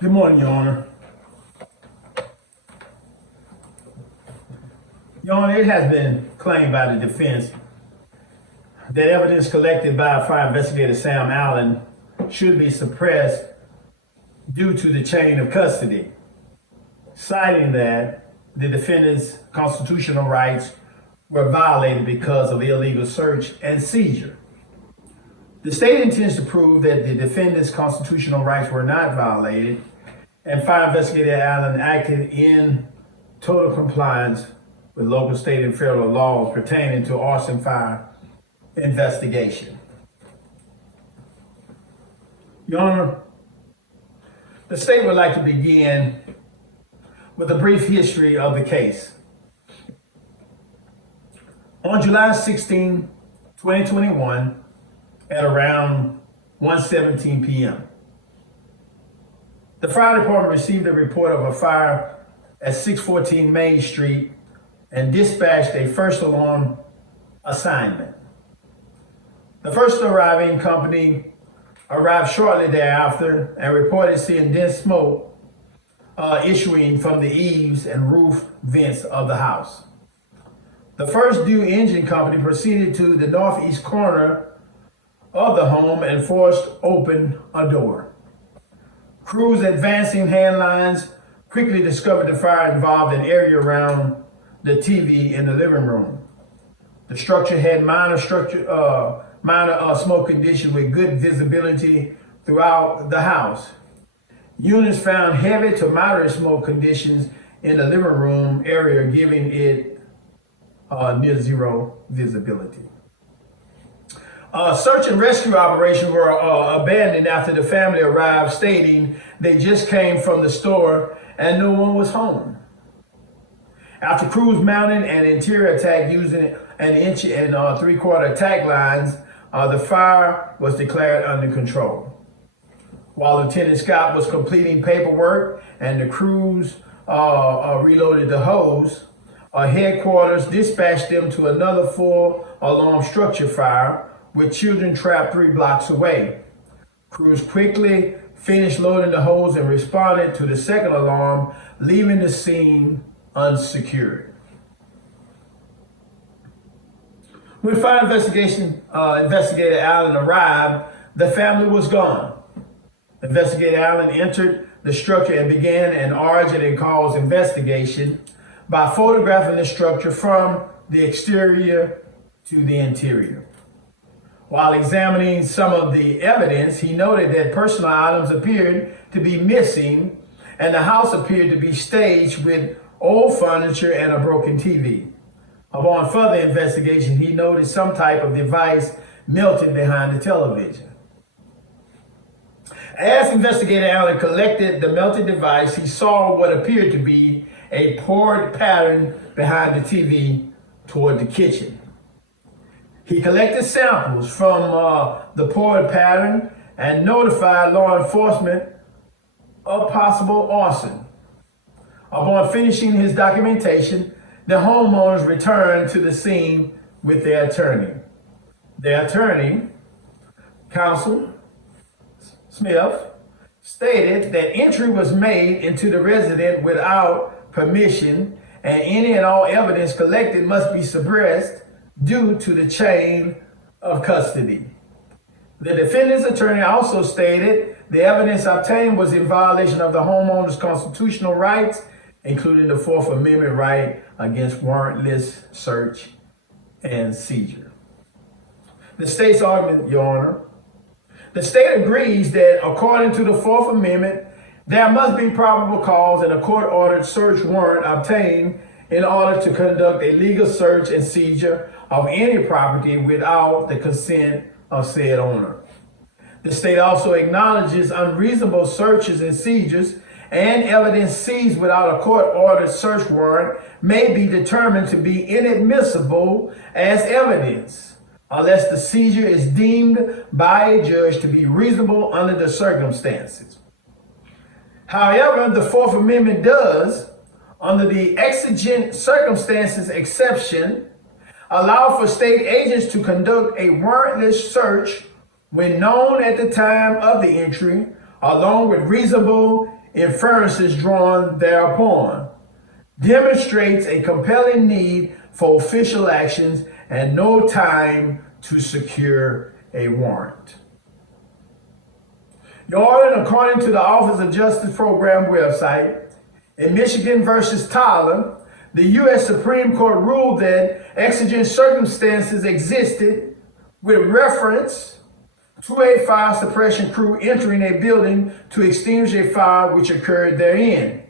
Good morning, Your Honor. Your Honor, it has been claimed by the defense that evidence collected by fire investigator Sam Allen should be suppressed due to the chain of custody, citing that the defendant's constitutional rights were violated because of illegal search and seizure. The state intends to prove that the defendant's constitutional rights were not violated, and fire investigator Allen acted in total compliance with local, state, and federal laws pertaining to arson fire investigation. Your Honor, the state would like to begin with a brief history of the case. On July 16, 2021, at around 1:17 p.m., the fire department received a report of a fire at 614 Main Street and dispatched a first alarm assignment. The first arriving company arrived shortly thereafter and reported seeing dense smoke issuing from the eaves and roof vents of the house. The first due engine company proceeded to the northeast corner of the home and forced open a door. Crews advancing hand lines quickly discovered the fire involved an area around the TV in the living room. The structure had minor smoke conditions with good visibility throughout the house. Units found heavy to moderate smoke conditions in the living room area, giving it near zero visibility. Search and rescue operations were abandoned after the family arrived, stating they just came from the store and no one was home. After crews mounted an interior attack using an 1 3/4 attack lines, the fire was declared under control. While Lieutenant Scott was completing paperwork and the crews reloaded the hose, headquarters dispatched them to another full alarm structure fire with children trapped 3 blocks away. Crews quickly finished loading the hose and responded to the second alarm, leaving the scene unsecured. When fire investigator Allen arrived, the family was gone. Investigator Allen entered the structure and began an urgent and cause investigation by photographing the structure from the exterior to the interior. While examining some of the evidence, he noted that personal items appeared to be missing and the house appeared to be staged with old furniture and a broken TV. Upon further investigation, he noted some type of device melted behind the television. As investigator Allen collected the melted device, he saw what appeared to be a poured pattern behind the TV toward the kitchen. He collected samples from the poured pattern and notified law enforcement of possible arson. Upon finishing his documentation, the homeowners returned to the scene with their attorney. Their attorney, Counsel Smith, stated that entry was made into the residence without permission and any and all evidence collected must be suppressed due to the chain of custody. The defendant's attorney also stated the evidence obtained was in violation of the homeowner's constitutional rights, including the Fourth Amendment right against warrantless search and seizure. The state's argument, Your Honor, the state agrees that according to the Fourth Amendment, there must be probable cause and a court-ordered search warrant obtained in order to conduct a legal search and seizure of any property without the consent of said owner. The state also acknowledges unreasonable searches and seizures and evidence seized without a court-ordered search warrant may be determined to be inadmissible as evidence unless the seizure is deemed by a judge to be reasonable under the circumstances. However, the Fourth Amendment does, under the exigent circumstances exception, allow for state agents to conduct a warrantless search when known at the time of the entry, along with reasonable inferences drawn thereupon, demonstrates a compelling need for official actions and no time to secure a warrant. Your Honor, according to the Office of Justice Program website, in Michigan versus Tyler, the U.S. Supreme Court ruled that exigent circumstances existed with reference to a fire suppression crew entering a building to extinguish a fire which occurred therein.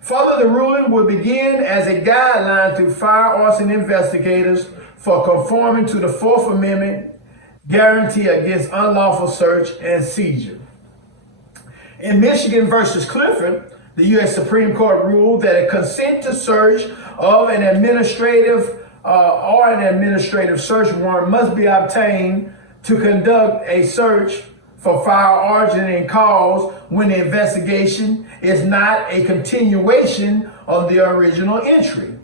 Further, the ruling will begin as a guideline to fire arson investigators for conforming to the Fourth Amendment guarantee against unlawful search and seizure. In Michigan versus Clifford, the U.S. Supreme Court ruled that a consent to search of an administrative search warrant must be obtained to conduct a search for fire origin and cause when the investigation is not a continuation of the original entry.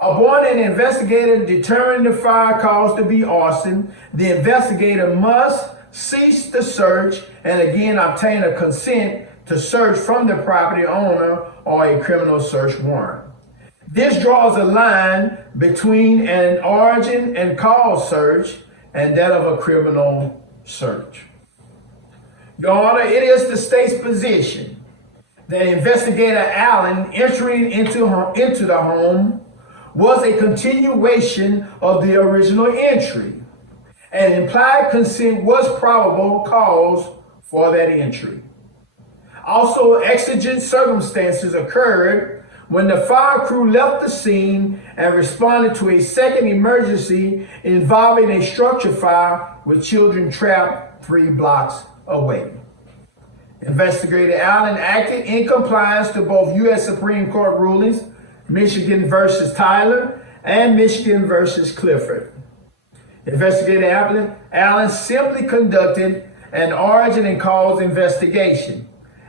Upon an investigator determining the fire cause to be arson, the investigator must cease the search and again obtain a consent to search from the property owner or a criminal search warrant. This draws a line between an origin and cause search and that of a criminal search. Your Honor, it is the state's position that Investigator Allen entering into the home was a continuation of the original entry, and implied consent was probable cause for that entry. Also, exigent circumstances occurred when the fire crew left the scene and responded to a second emergency involving a structure fire with children trapped 3 blocks away. Investigator Allen acted in compliance to both U.S. Supreme Court rulings, Michigan versus Tyler and Michigan versus Clifford. Investigator Allen simply conducted an origin and cause investigation.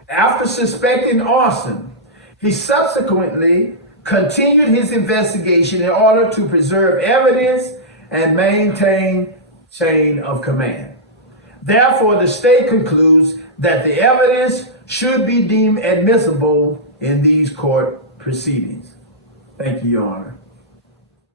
After suspecting arson, he subsequently continued his investigation in order to preserve evidence and maintain chain of command. Therefore, the state concludes that the evidence should be deemed admissible in these court proceedings. Thank you, Your Honor.